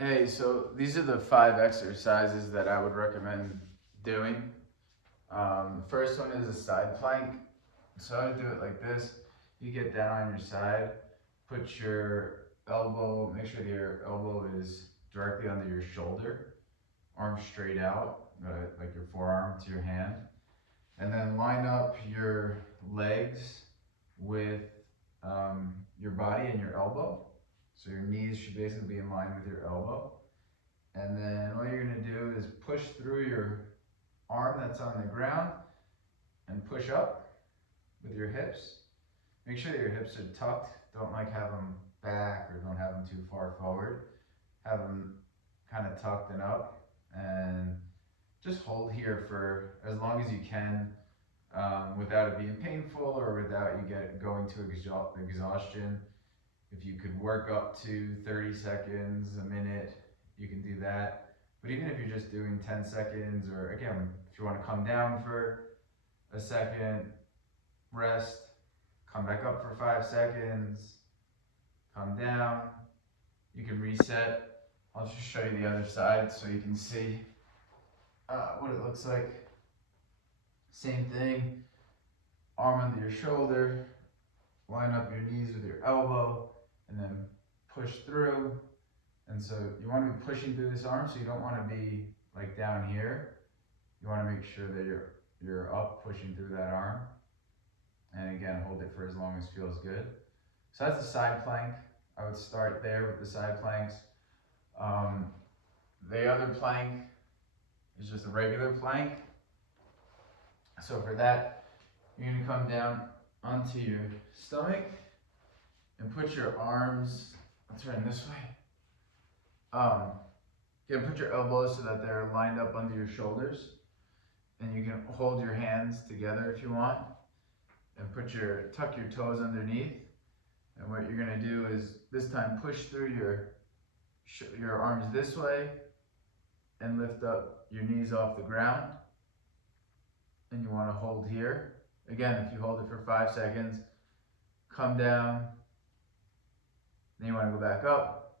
Hey, so these are the 5 exercises that I would recommend doing. The first one is a side plank. So I would do it like this. You get down on your side, put your elbow, make sure that your elbow is directly under your shoulder, arm straight out, like your forearm to your hand. And then line up your legs with your body and your elbow. So your knees should basically be in line with your elbow. And then all you're gonna do is push through your arm that's on the ground and push up with your hips. Make sure that your hips are tucked. Don't like have them back or don't have them too far forward. Have them kind of tucked and up, and just hold here for as long as you can, without it being painful or without you going to exhaustion. If you could work up to 30 seconds, a minute, you can do that. But even if you're just doing 10 seconds, or again, if you want to come down for a second, rest, come back up for 5 seconds, come down, you can reset. I'll just show you the other side so you can see what it looks like. Same thing, arm under your shoulder, line up your knees with your elbow, and then push through. And so you want to be pushing through this arm, so you don't want to be like down here. You want to make sure that you're up, pushing through that arm. And again, hold it for as long as feels good. So that's a side plank. I would start there with the side planks. Um, the other plank is just a regular plank. So for that, you're gonna come down onto your stomach and put your arms, I'll turn this way. You can put your elbows so that they're lined up under your shoulders, and you can hold your hands together if you want, and tuck your toes underneath. And what you're gonna do is this time push through your arms this way and lift up your knees off the ground. And you want to hold here. Again, if you hold it for 5 seconds, come down. Then you want to go back up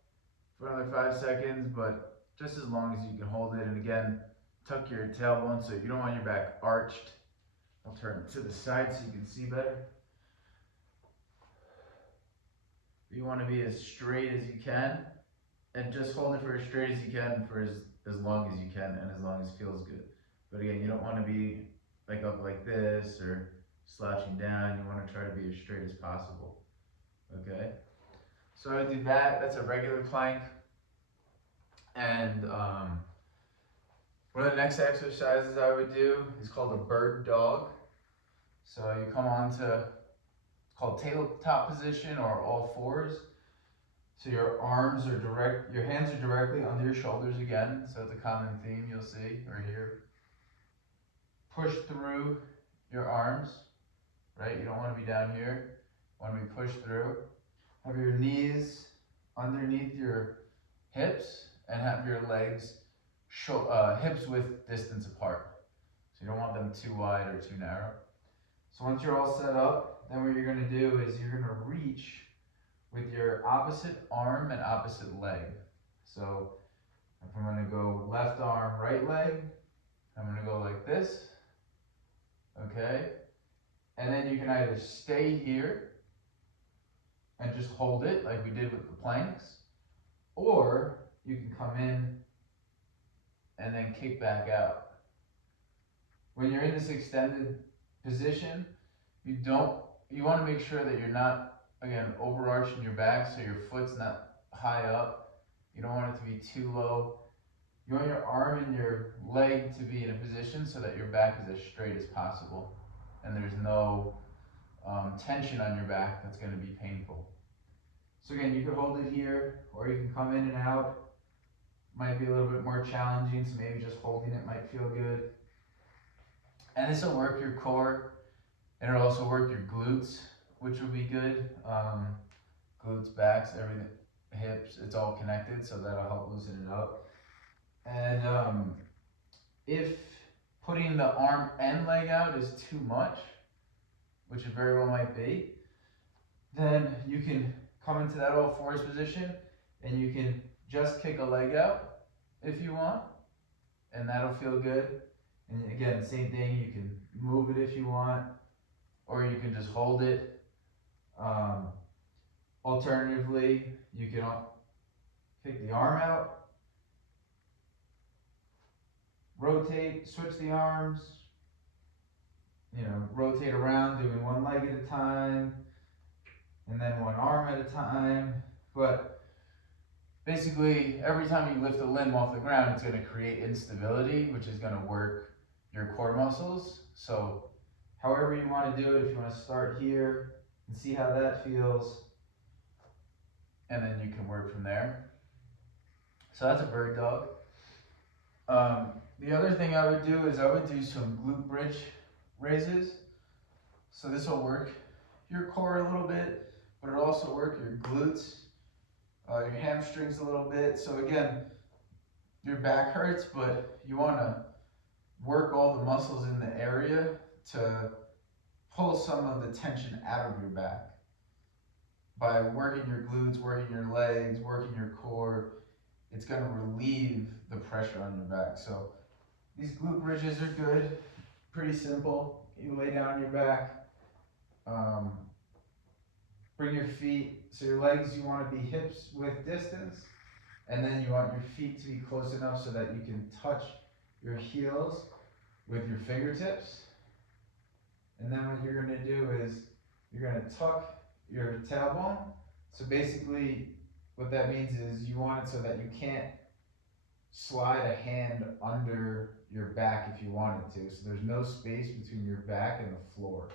for another 5 seconds, but just as long as you can hold it. And again, tuck your tailbone so you don't want your back arched. I'll turn it to the side so you can see better. You want to be as straight as you can, and just hold it for as straight as you can for as long as you can and as long as it feels good. But again, you don't want to be like up like this or slouching down. You want to try to be as straight as possible. Okay? So I do that. That's a regular plank. And one of the next exercises I would do is called a bird dog. So you come on to, it's called tabletop position or all fours. So your hands are directly under your shoulders again. So it's a common theme you'll see right here. Push through your arms, right? You don't want to be down here. You want to be pushed through. Have your knees underneath your hips and have your legs hips width distance apart. So you don't want them too wide or too narrow. So once you're all set up, then what you're going to do is you're going to reach with your opposite arm and opposite leg. So if I'm going to go left arm, right leg, I'm going to go like this. Okay? And then you can either stay here and just hold it like we did with the planks, or you can come in and then kick back out. When you're in this extended position, you want to make sure that you're not, again, overarching your back so your foot's not high up. You don't want it to be too low. You want your arm and your leg to be in a position so that your back is as straight as possible and there's no tension on your back that's going to be painful. So again, you can hold it here, or you can come in and out. Might be a little bit more challenging, so maybe just holding it might feel good. And this will work your core, and it'll also work your glutes, which will be good. Glutes, backs, everything, hips, it's all connected, so that'll help loosen it up. And if putting the arm and leg out is too much, which it very well might be, then you can come into that all fours position and you can just kick a leg out if you want, and that'll feel good. And again, same thing, you can move it if you want, or you can just hold it. Um, Alternatively, you can kick the arm out, rotate, switch the arms, rotate around, doing one leg at a time, and then one arm at a time. But basically, every time you lift a limb off the ground, it's going to create instability, which is going to work your core muscles. So however you want to do it, if you want to start here and see how that feels, and then you can work from there. So that's a bird dog. The other thing I would do is I would do some glute bridge raises. So this will work your core a little bit, but it'll also work your glutes, your hamstrings a little bit. So again, your back hurts, but you want to work all the muscles in the area to pull some of the tension out of your back. By working your glutes, working your legs, working your core, it's going to relieve the pressure on your back. So these glute bridges are good, pretty simple. You lay down on your back, bring your feet, so your legs, you want to be hips width distance, and then you want your feet to be close enough so that you can touch your heels with your fingertips. And then what you're going to do is you're going to tuck your tailbone. So basically what that means is you want it so that you can't slide a hand under your back if you wanted to. So there's no space between your back and the floor,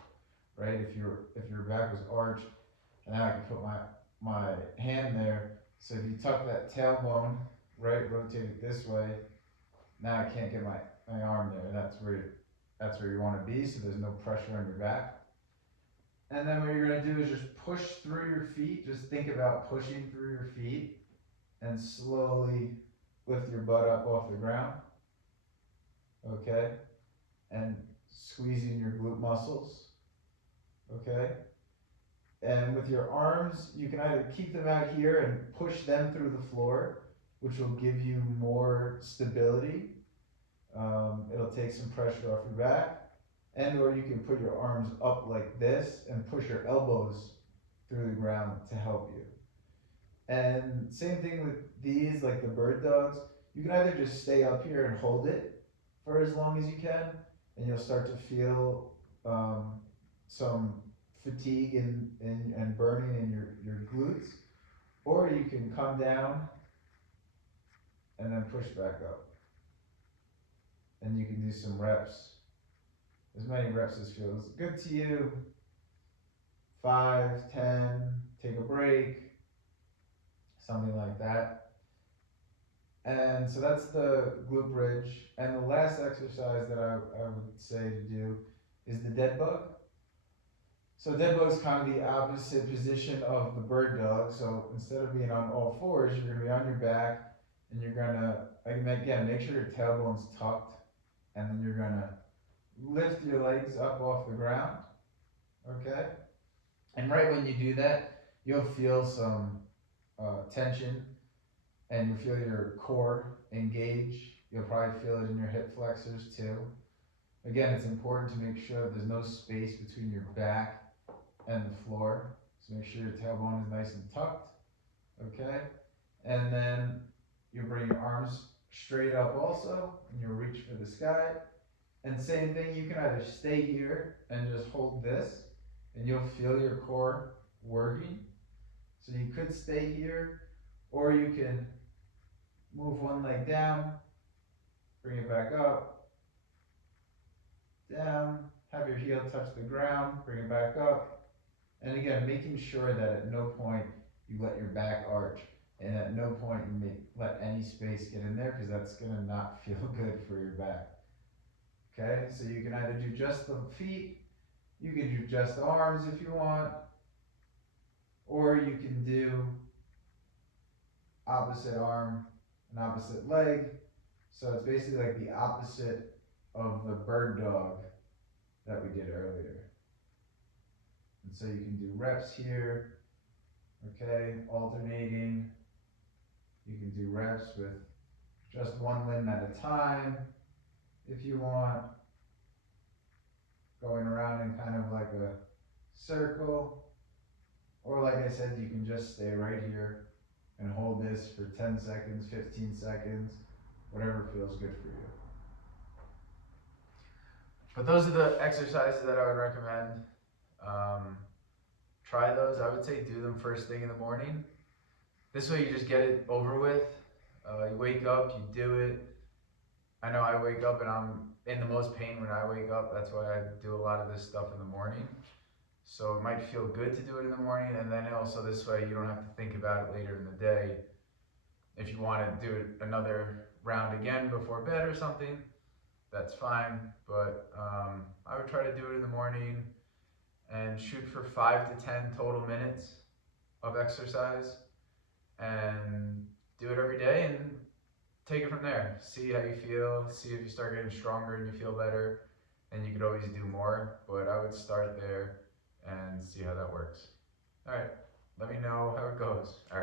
right? If your back was arched, and now I can put my hand there. So if you tuck that tailbone, right, rotate it this way, now I can't get my arm there. That's where you want to be, so there's no pressure on your back. And then what you're going to do is just push through your feet. Just think about pushing through your feet and slowly lift your butt up off the ground. Okay? And squeezing your glute muscles. Okay? And with your arms, you can either keep them out here and push them through the floor, which will give you more stability. It'll take some pressure off your back. And or you can put your arms up like this and push your elbows through the ground to help you. And same thing with these, like the bird dogs. You can either just stay up here and hold it for as long as you can, and you'll start to feel some fatigue and burning in your glutes. Or you can come down and then push back up. And you can do some reps. As many reps as feels good to you. 5, 10, take a break, something like that. And so that's the glute bridge. And the last exercise that I would say to do is the dead bug. So dead bug is kind of the opposite position of the bird dog. So instead of being on all fours, you're going to be on your back, and you're going to, again, make sure your tailbone's tucked, and then you're going to lift your legs up off the ground, okay? And right when you do that, you'll feel some tension, and you'll feel your core engage. You'll probably feel it in your hip flexors too. Again, it's important to make sure that there's no space between your back and the floor. So make sure your tailbone is nice and tucked, okay? And then you'll bring your arms straight up also, and you'll reach for the sky. And same thing, you can either stay here and just hold this, and you'll feel your core working. So you could stay here, or you can move one leg down, bring it back up, down, have your heel touch the ground, bring it back up. And again, making sure that at no point you let your back arch, and at no point you let any space get in there, because that's going to not feel good for your back. Okay, so you can either do just the feet, you can do just the arms if you want, or you can do opposite arm and opposite leg. So it's basically like the opposite of the bird dog that we did earlier. And so you can do reps here, okay, alternating. You can do reps with just one limb at a time if you want, going around in kind of like a circle. Or like I said, you can just stay right here and hold this for 10 seconds, 15 seconds, whatever feels good for you. But those are the exercises that I would recommend. Try those. I would say do them first thing in the morning. This way you just get it over with. You wake up, you do it. I know I wake up and I'm in the most pain when I wake up. That's why I do a lot of this stuff in the morning. So it might feel good to do it in the morning, and then also this way you don't have to think about it later in the day. If you want to do it another round again before bed or something, that's fine. But I would try to do it in the morning and shoot for 5 to 10 total minutes of exercise, and do it every day and take it from there. See how you feel, see if you start getting stronger and you feel better, and you could always do more, but I would start there and see how that works. All right, let me know how it goes. All right.